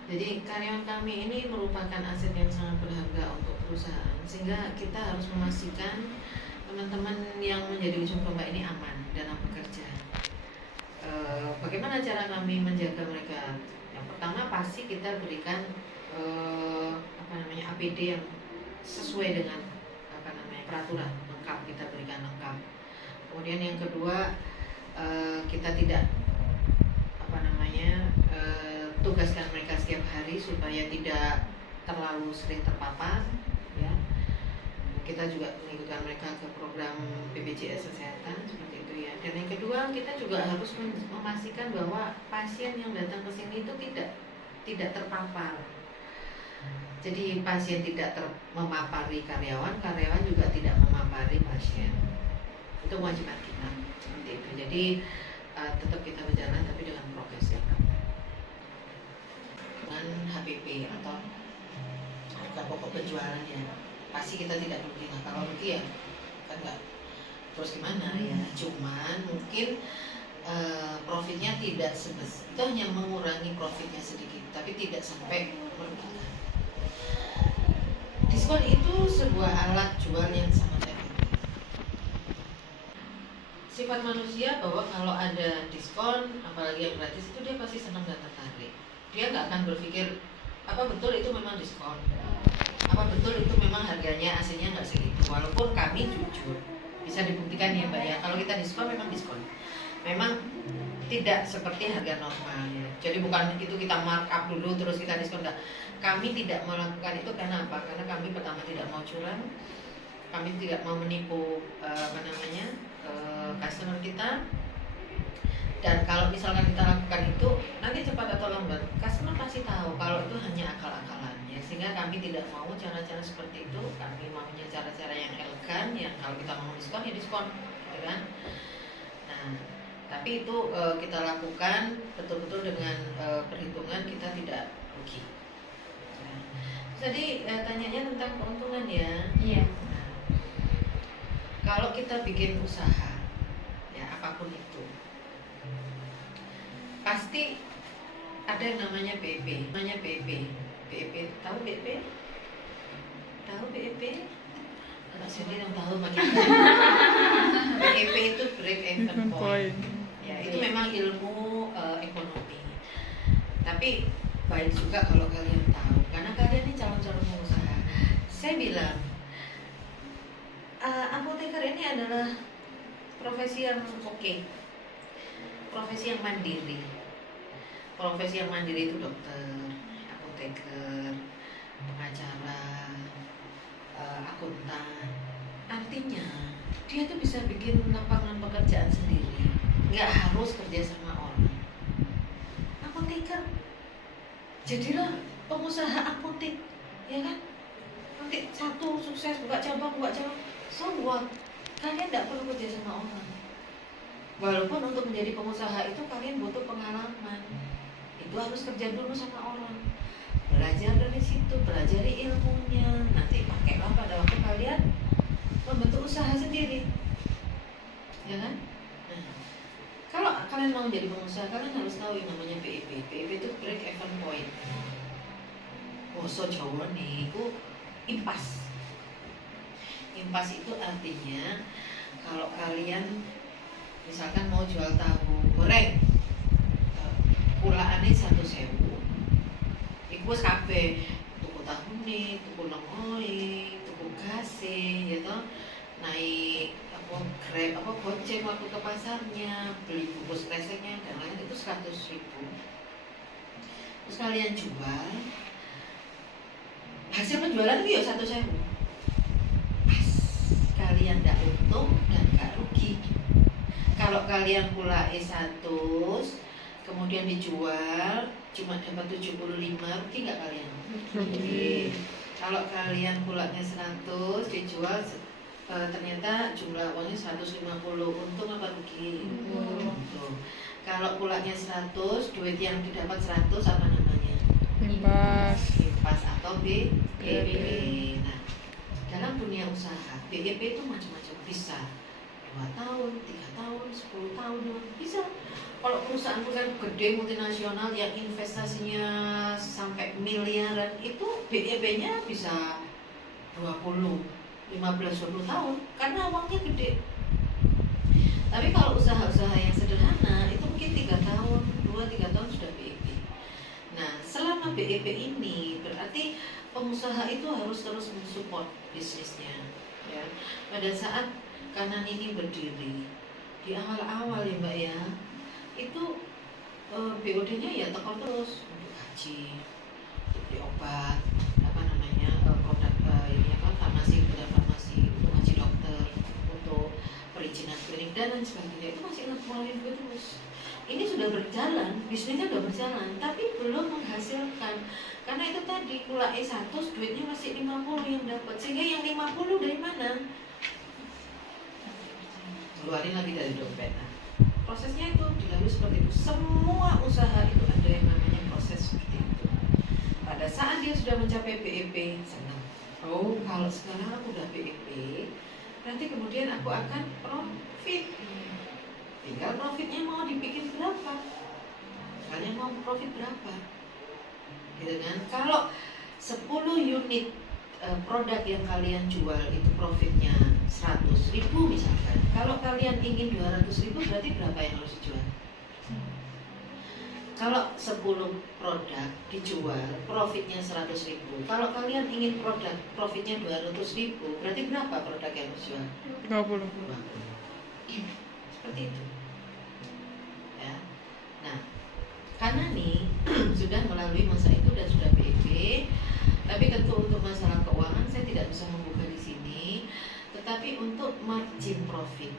Jadi karyawan kami ini merupakan aset yang sangat berharga untuk perusahaan, sehingga kita harus memastikan teman-teman yang menjadi ujung tombak ini aman dalam bekerja. Bagaimana cara kami menjaga mereka? Yang pertama pasti kita berikan APD yang sesuai dengan peraturan lengkap, kita berikan lengkap. Kemudian yang kedua kita tidak tugaskan mereka setiap hari supaya tidak terlalu sering terpapar ya. Kita juga mengikutkan mereka ke program BPJS Kesehatan seperti itu ya. Dan yang kedua kita juga harus memastikan bahwa pasien yang datang ke sini itu tidak terpapar. Jadi pasien tidak memapari karyawan, karyawan juga tidak memapari pasien. Itu kewajiban kita seperti itu. Jadi tetap kita berjalan tapi dengan prokes ya. Dengan HPP atau harga pokok penjualan ya, pasti kita tidak rugi. Nah, kalau rugi ya kan nggak, terus gimana ya. Cuman mungkin profitnya tidak sebesar itu, hanya mengurangi profitnya sedikit, tapi tidak sampai merugikan. Diskon itu sebuah alat jual yang sangat efektif. Sifat manusia bahwa kalau ada diskon, apalagi yang gratis, itu dia pasti senang dan tertarik. Dia nggak akan berpikir apa betul itu memang diskon, apa betul itu memang harganya aslinya nggak segitu. Walaupun kami jujur, bisa dibuktikan ya Mbak ya, kalau kita diskon memang diskon, memang tidak seperti harga normal ya. Jadi bukan itu kita markup dulu terus kita diskon, enggak. Kami tidak melakukan itu karena apa? Karena kami pertama tidak mau curang, kami tidak mau menipu customer kita. Dan kalau misalkan kita lakukan itu, nanti cepat atau lambat customer pasti tahu kalau itu hanya akal-akalan ya. Sehingga kami tidak mau cara-cara seperti itu. Kami maunya cara-cara yang elegan, yang kalau kita mau diskon ya diskon, gitu kan? Nah, tapi itu kita lakukan betul-betul dengan perhitungan kita tidak rugi. Nah, jadi tanyanya tentang keuntungan ya. Iya. Nah, kalau kita bikin usaha, ya apapun itu, pasti ada yang namanya BEP. Namanya BEP. BEP, tahu BEP? Tahu BEP? Anak sendiri yang tahu makin. BEP itu break even point. Ya, itu memang ilmu ekonomi. Tapi baik juga kalau kalian tahu, karena kalian ini calon-calon pengusaha. Saya bilang, apoteker ini adalah profesi yang oke. Profesi yang mandiri. Profesi yang mandiri itu dokter, apoteker, pengacara, akuntan. Artinya dia tuh bisa bikin lapangan pekerjaan sendiri, nggak harus kerja sama orang. Apoteker, jadilah pengusaha apotek, ya kan? Nanti satu sukses buka cabang, so what? Kalian nggak perlu kerja sama orang. Walaupun untuk menjadi pengusaha itu kalian butuh pengalaman, itu harus kerja dulu sama orang, belajar dari situ, pelajari ilmunya, nanti pakailah pada waktu kalian membentuk usaha sendiri, ya kan? Nah, kalau kalian mau jadi pengusaha, kalian harus tahu yang namanya BEP. BEP itu break even point. Boso Jawa nih, itu impas. Impas itu artinya kalau kalian misalkan mau jual tahu goreng, kulaane 1.000, iku wis kabeh, tuku tahune, tuku lengoi, tuku gase, ya toh, naik Grab, Gojek waktu ke pasarnya, beli bungkus kreseknya dan lain itu 100.000. Terus kalian jual, hasil penjualan itu ya 1.000. Pas kalian ndak untung dan nggak rugi. Kalau kalian pula 100, kemudian dijual cuma dapat 75, rugi nggak kalian? Rugi. Kalau kalian pulanya 100, dijual ternyata jumlah uangnya 150, untung apa rugi? Untung. Kalau pulanya 100, duit yang didapat 100 apa namanya? Impas atau BEP. Nah, dalam dunia usaha, BEP itu macam-macam, bisa 2 tahun, 3 tahun, 10 tahun, bisa. Kalau perusahaan-perusahaan gede multinasional yang investasinya sampai miliaran, itu BEP-nya bisa 20, 15-20 tahun karena uangnya gede. Tapi kalau usaha-usaha yang sederhana itu mungkin 3 tahun, 2-3 tahun sudah BEP. Nah, selama BEP ini berarti pengusaha itu harus terus mensupport bisnisnya, ya. Pada saat Kanan ini berdiri di awal-awal ya Mbak ya, itu BOD-nya ya tekor terus untuk gaji, untuk beli obat, produk farmasi, untuk ngaji dokter, untuk perizinan klinik dan lain sebagainya, itu masih ngeluarin duit terus. Ini sudah berjalan, bisnisnya sudah berjalan, tapi belum menghasilkan. Karena itu tadi kulai 100, duitnya masih 50 yang dapat. Sehingga yang 50 dari mana? Keluarin lagi dari dompet. Nah, prosesnya itu dilalui seperti itu. Semua usaha itu ada yang namanya proses seperti itu. Pada saat dia sudah mencapai BEP, senang. Oh, kalau sekarang aku udah BEP, nanti kemudian aku akan profit. Tinggal profitnya mau dibikin berapa? Kalian mau profit berapa? Gitu kan? Kalau 10 unit produk yang kalian jual itu profitnya 100.000 misalkan. Kalau kalian ingin 200.000 berarti berapa yang harus dijual? Kalau 10 produk dijual, profitnya 100.000. Kalau kalian ingin produk profitnya 200.000, berarti berapa produk yang harus jual? 20. Seperti itu. Ya. Nah, karena nih sudah melalui masa itu dan sudah PIP, tapi tentu untuk masalah keuangan saya tidak bisa membuka di sini. Tetapi untuk margin profit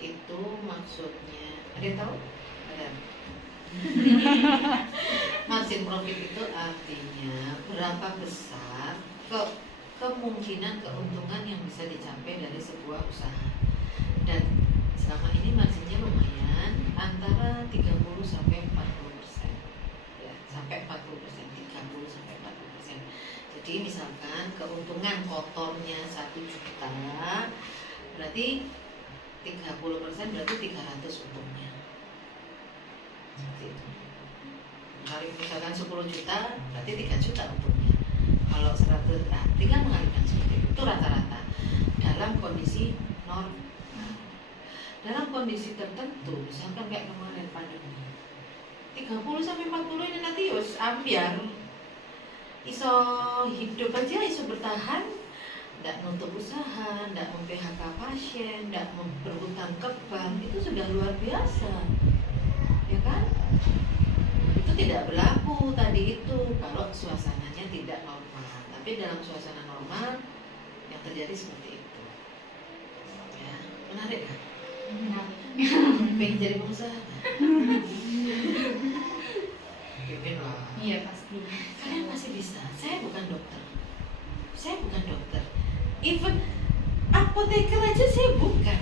itu maksudnya, ada yang tahu? Ada. Margin profit itu artinya berapa besar kemungkinan keuntungan yang bisa dicapai dari sebuah usaha. Dan selama ini marginnya lumayan, antara 30 sampai 40%. Ya, sampai 40%, 30 sampai 40%. Jadi misalkan keuntungan kotornya 1 juta, berarti 30% berarti 300 untungnya. Seperti itu. Kalau misalkan 10 juta berarti 3 juta untungnya. Kalau 100, tinggal mengalihkan seperti itu rata-rata dalam kondisi normal. Dalam kondisi tertentu, misalkan kayak kemarin pandemi, 30 sampai 40 ini nanti harus ambiar iso hidup aja, iso bertahan, tidak nutup usaha, tidak mem-PHK pasien, tidak berhutang ke bank, itu sudah luar biasa, ya kan? Itu tidak berlaku tadi itu kalau suasananya tidak normal. Tapi dalam suasana normal yang terjadi seperti itu. Ya, menarik kan? Pengen jadi pengusaha? Pengen lah. Iya pasti. Kalian masih bisa. Saya bukan dokter. Even apoteker aja saya bukan.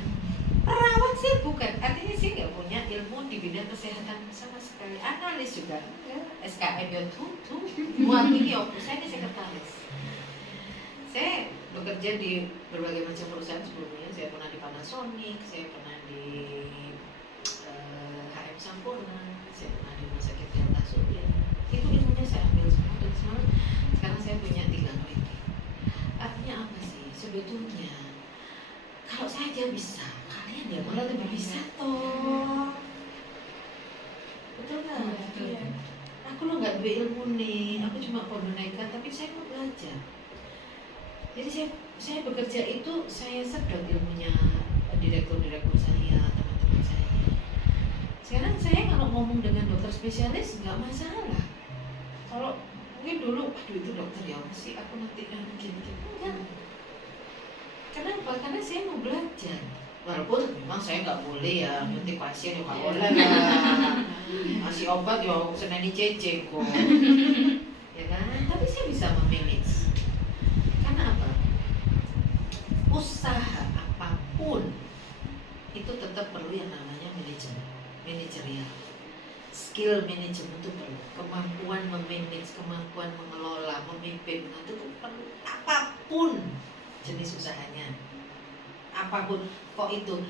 Perawat saya bukan. Artinya saya nggak punya ilmu di bidang kesehatan sama sekali. Analis juga. SKM ya tuh. Mewakili aku. Saya ini sekretaris. Saya bekerja di berbagai macam perusahaan sebelumnya. Saya pernah di Panasonic, saya pernah di HM Sampurna, saya pernah di Rumah Sakit Delta Surya. Itu ilmunya saya ambil semua dan sekarang saya punya 3 klinik. Artinya apa sih? Sebetulnya kalau saya aja bisa, kalian ya malah lebih bisa toh. Betul nggak? Iya. Aku lo nggak dua ilmu nih, aku cuma koordinatkan, tapi saya mau belajar. Jadi saya bekerja itu saya sedot ilmunya direktur saya, teman-teman saya. Sekarang saya kalau ngomong dengan dokter spesialis nggak masalah. Kalau mungkin dulu, aduh itu dokter ya sih aku nanti gini enggak. Kenapa? Karena saya mau belajar. Walaupun memang saya nggak boleh ya nyuntik pasien ya nggak boleh lah. Ngasih obat ya seneni cece kok. Ya kan? Tapi saya bisa memanage. Karena apa? Usaha apapun itu tetap perlu yang namanya manajerial. Skill manajemen itu perlu. Kemampuan memanage, kemampuan mengelola, memimpin, itu perlu. Apapun jenis usahanya, apapun. Kok itu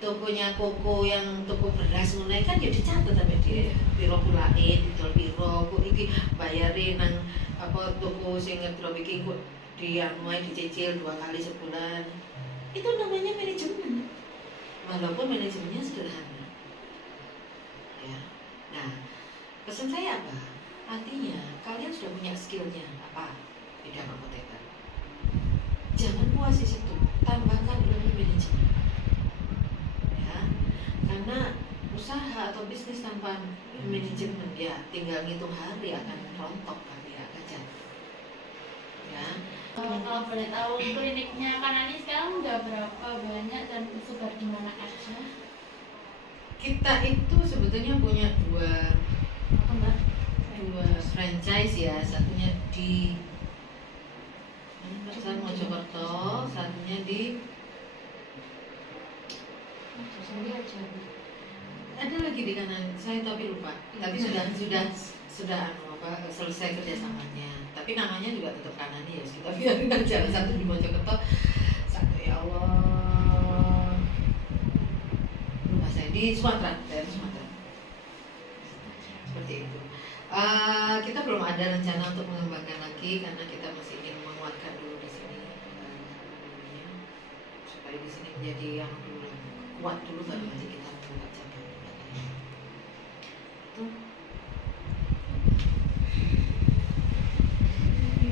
tokonya koko yang toko beras mulai kan ya dicatat sampai dia piro pulain, didol piro, kok iki bayarin nang apa toko sing ngedrop iki kok dia mulai dicicil 2 kali sebulan. Itu namanya manajemen. Walaupun manajemennya sederhana. Ya. Nah, pesan saya apa? Artinya kalian sudah punya skillnya apa? Bidang apoteker. Jangan puas di situ, tambahkan ilmu manajemen. Ya, karena usaha atau bisnis tanpa manajemen ya tinggal ngitung hari akan rontok kali ya kaca. Ya. Kalau boleh tahu kliniknya Kanani sekarang udah berapa banyak dan tersebar di mana aja? Kita itu sebetulnya punya dua Apa mbak? franchise ya, satunya di Mojokerto, satunya di ada lagi di kanan saya tapi lupa. Tapi sudah selesai kerjasamanya. Tapi namanya juga tetap Kanani ya. Kita biarin aja satu di Mojokerto, satu ya Allah. Lupa saya di Sumatera, daerah Sumatera. Seperti itu. Kita belum ada rencana untuk mengembangkan lagi karena kita masih ingin menguatkan dulu di sini supaya di sini menjadi yang dulu kuat dulu baru nanti kita membuka cabang. Itu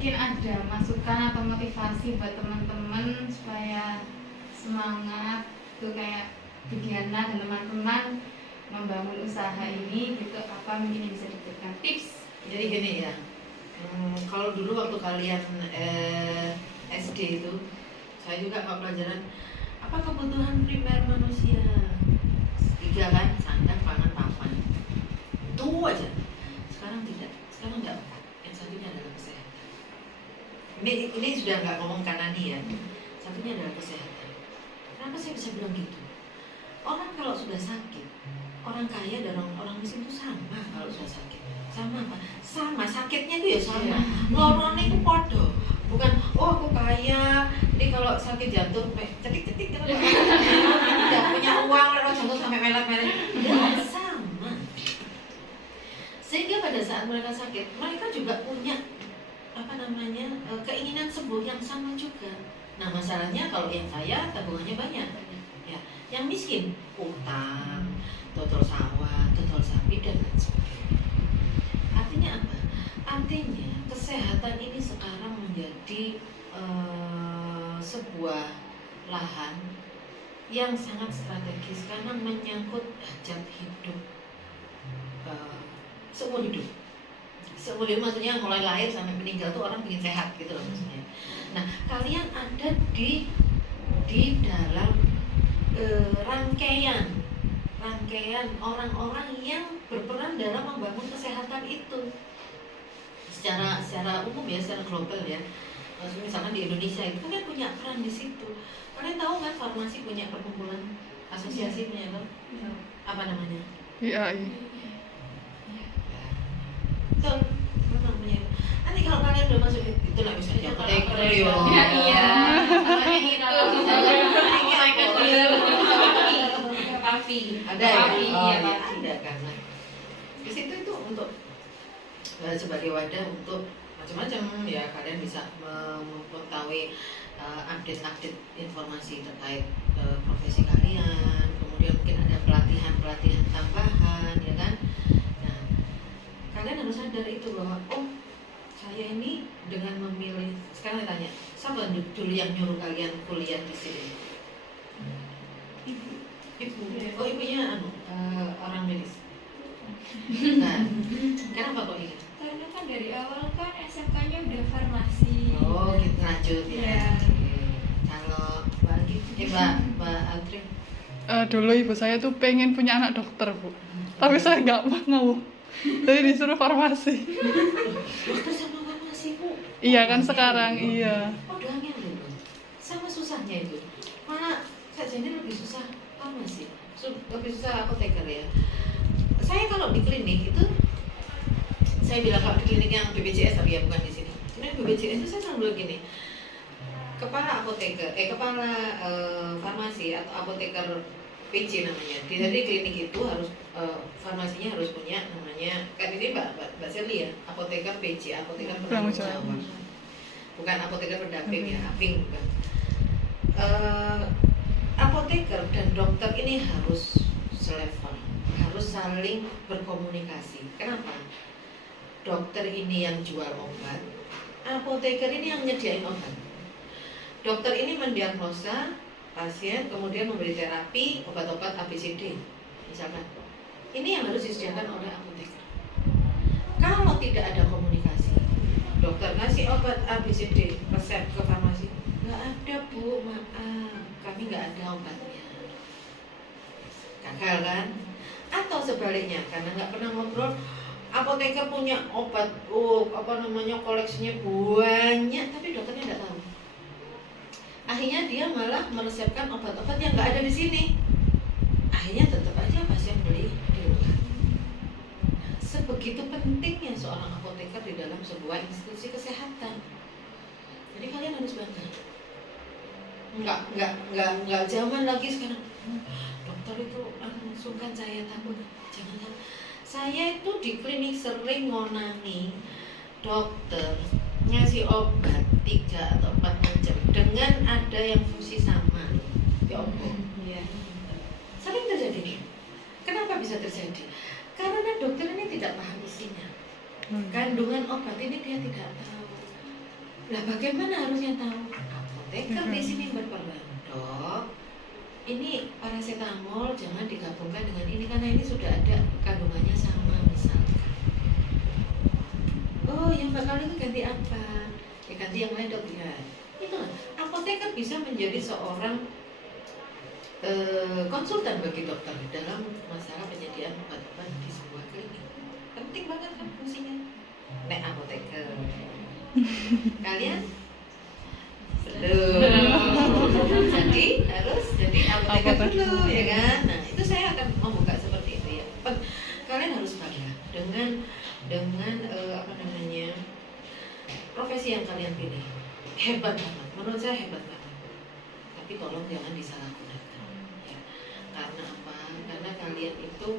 mungkin ada masukan atau motivasi buat teman-teman supaya semangat tuh kayak Diana dan teman-teman membangun usaha ini gitu, apa mungkin yang bisa diberikan tips? Jadi gini ya, kalau dulu waktu kalian SD itu, saya juga kalau pelajaran apa kebutuhan primer manusia, 3 kan, sandang, pangan, papan, itu aja. Sekarang tidak, sekarang enggak. Yang satunya adalah kesehatan. Ini sudah nggak ngomong kanani ya. Satunya adalah kesehatan. Kenapa saya bisa bilang gitu? Orang kalau sudah sakit, orang kaya dan orang miskin itu sama kalau sudah sakit. Sama apa? Sama, sakitnya itu ya sama. Lorone itu podo. Bukan, oh aku kaya, jadi kalau sakit jantung cetik-cetik kalau tidak punya uang, kalau jantung sampai melet-melet. Ya sama. Sehingga pada saat mereka sakit, mereka juga punya keinginan sembuh yang sama juga. Nah masalahnya kalau yang kaya tabungannya banyak, ya. Yang miskin utang, total sawah, total sapi dan lain sebagainya. Artinya apa? Artinya kesehatan ini sekarang menjadi sebuah lahan yang sangat strategis karena menyangkut hajat hidup seumur hidup. Seumur hidup maksudnya mulai lahir sampai meninggal tuh orang ingin sehat gitu loh maksudnya. Nah kalian ada di dalam rangkaian orang-orang yang berperan dalam membangun kesehatan itu secara umum ya, secara global ya. Maksudnya misalkan di Indonesia itu kan punya peran di situ. Kalian tahu kan farmasi punya perkumpulan asosiasi punya apa namanya? Iya. Betul, memang punya. Nanti kalau kalian udah masuk itu nggak bisa jawab. Iya. Makanya kita Papi. Ada ya? Papi, Oh, iya, ya, Papi. ada karena di situ itu untuk sebagai wadah untuk macam-macam ya, kalian bisa mengetahui update informasi terkait profesi kalian, kemudian mungkin ada pelatihan tambahan ya kan. Nah kalian harus sadar itu bahwa oh saya ini dengan memilih, sekarang tanya siapa dulu yang nyuruh kalian kuliah di sini? Ibu. Oh ibunya orang medis. Nah kenapa kok ini? Karena kan dari awal kan SMK-nya udah farmasi. Oh gitu, lanjut ya. Iya. Oke. Kalau Mbak Agit, Mbak Altrin. Dulu ibu saya tuh pengen punya anak dokter bu, tapi saya nggak mau, jadi disuruh farmasi. Dokter sama farmasi bu. Iya kan sekarang iya. Oh doangnya loh. Sama susahnya itu. Malah sajanya lebih susah farmasi, lebih susah apoteker ya. Saya kalau di klinik itu, saya bilang kalau di klinik yang BPJS tapi ya bukan di sini. Sebenarnya BPJS itu saya selalu gini. Kepala farmasi atau apoteker PC namanya. Di klinik itu harus farmasinya harus punya namanya, kan ini Mbak Seli ya, apoteker PC, apoteker penanggung jawab. Bukan apoteker pendamping ya, aping bukan. Apoteker dan dokter ini harus selevel, harus saling berkomunikasi. Kenapa? Dokter ini yang jual obat, apoteker ini yang nyediain obat. Dokter ini mendiagnosa pasien, kemudian memberi terapi, obat-obat ABCD misalkan. Ini yang harus disediakan oleh apoteker. Kalau tidak ada komunikasi, dokter ngasih obat ABCD, resep ke farmasi, nggak ada bu, maaf, kami nggak ada obatnya. Gagal kan? Atau sebaliknya, karena nggak pernah ngobrol, apoteker punya obat, koleksinya banyak, tapi dokternya nggak tahu. Akhirnya dia malah meresepkan obat-obat yang nggak ada di sini. Akhirnya tetap aja pasien beli di luar. Nah, sebegitu pentingnya seorang apoteker di dalam sebuah institusi kesehatan. Jadi kalian harus bangga. Nggak zaman lagi sekarang. Dokter itu sungkan, saya takut. Jangan. Saya itu di klinik sering ngonani dokter ngasih obat 3 atau 4 jam dengan ada yang fungsi sama. Ya Allah. Iya. Sering terjadi. Kenapa bisa terjadi? Karena dokter ini tidak paham isinya. Kandungan obat ini dia tidak tahu. Lah bagaimana harusnya tahu? Apoteker di sini berperan, dok. Ini paracetamol jangan digabungkan dengan ini karena ini sudah ada kandungannya sama misalkan. Oh, yang bakal itu ganti apa? Ya ganti yang lain dok ya. Itu apoteker bisa menjadi seorang konsultan bagi dokter dalam masalah penyediaan obat-obat di sebuah klinik. Penting banget kan fungsinya. Nek apoteker. Kalian belum. jadi apoteker dulu ya kan. Nah itu saya akan membuka seperti itu ya. Kalian harus bangga dengan apa namanya profesi yang kalian pilih. Hebat banget, menurut saya hebat banget. Tapi tolong jangan disalahgunakan. Ya. Karena apa? Karena kalian itu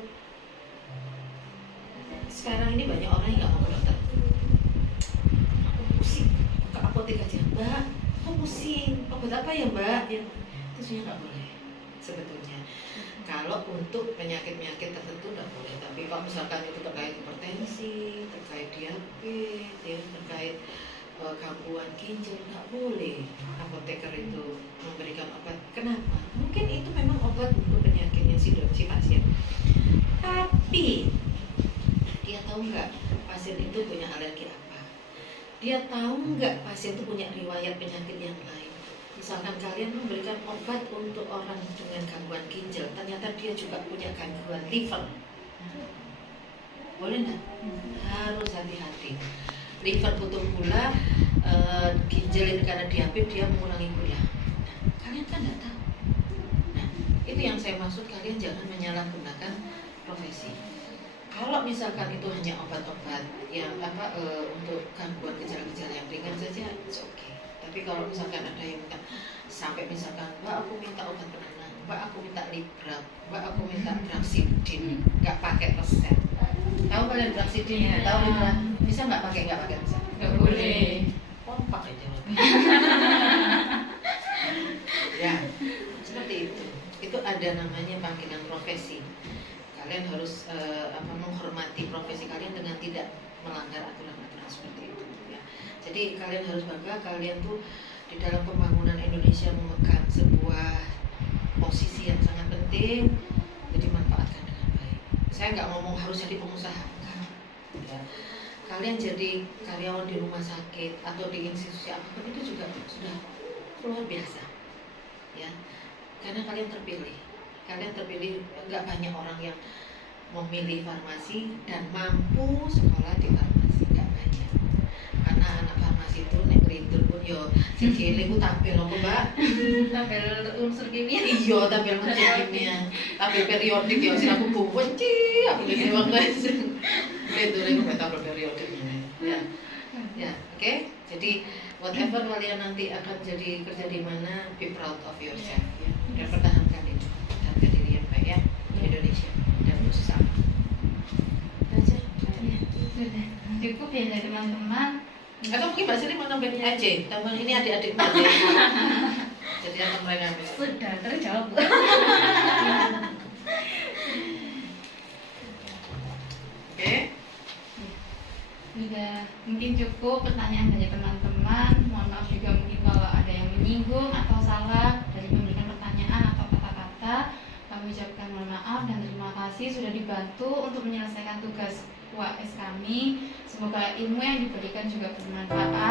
sekarang ini banyak orang yang nggak mau ke dokter. Aku pusing, ke apotek aja, Mbak. Aku pusing, obat apa ya Mbak? Ya, itu sebenarnya nggak boleh sebetulnya. Kalau untuk penyakit-penyakit tertentu nggak boleh. Tapi kalau misalkan itu terkait hipertensi, terkait diabetes, ya, terkait gangguan ginjal, nggak boleh apoteker itu memberikan obat. Kenapa? Mungkin itu memang obat untuk penyakitnya si pasien. Tapi dia tahu nggak pasien itu punya alergi apa? Dia tahu nggak pasien itu punya riwayat penyakit yang lain? Misalkan kalian memberikan obat untuk orang dengan gangguan ginjal, ternyata dia juga punya gangguan liver. Boleh nggak? Harus hati-hati. Liver butuh gula, ginjal ini karena diabetes dia mengurangi gula. Nah, kalian kan nggak tahu. Nah, itu yang saya maksud, kalian jangan menyalahgunakan profesi. Kalau misalkan itu hanya obat-obat yang untuk gangguan gejala-gejala yang ringan saja, it's okay. Tapi kalau misalkan ada yang minta, sampai misalkan, Mbak aku minta obat penenang, Mbak aku minta Librap, Mbak aku minta Braxidin, nggak pakai resep. Tahu kalian Braxidin? Iya. Tahu Librap? Bisa nggak pakai resep? Nggak boleh. Kompak aja. Ya, seperti itu. Itu ada namanya panggilan profesi. Kalian harus menghormati profesi kalian dengan tidak melanggar aturan-aturan seperti itu ya. Jadi kalian harus bangga, kalian tuh di dalam pembangunan Indonesia memegang sebuah posisi yang sangat penting. Jadi manfaatkan dengan baik. Saya nggak ngomong harus jadi pengusaha, enggak. Ya. Kalian jadi karyawan di rumah sakit atau di institusi apapun itu juga sudah luar biasa ya, karena kalian terpilih. Kalian terpilih, nggak banyak orang yang memilih farmasi dan mampu sekolah di farmasi, nggak banyak. Karena anak farmasi itu nek lintur pun yo cilik ku tampil apa Mbak? Tampil unsur kimia. Iya, tampil unsur kimia. Tampil periodik yo sing aku benci, aku iki waktu itu lagi tampil periodik. Ya. Ya, oke. Jadi whatever kalian nanti akan jadi kerja di mana, be proud of yourself ya. Dan pertahankan itu. Harga diri yang baik ya di Indonesia dan bersama. Aja. Sudah cukup ya dari teman-teman. Atau mungkin Mbak Sri mau nambahin aja, tambahan ini adik-adik aja. Jadi akan mereka Sudah terjawab. Oke. Sudah mungkin cukup pertanyaan dari teman-teman. Mohon maaf juga mungkin kalau ada yang menyinggung atau salah dari memberikan pertanyaan atau kata-kata. Kami ucapkan mohon maaf dan terima kasih sudah dibantu untuk menyelesaikan tugas UAS kami. Semoga ilmu yang diberikan juga bermanfaat.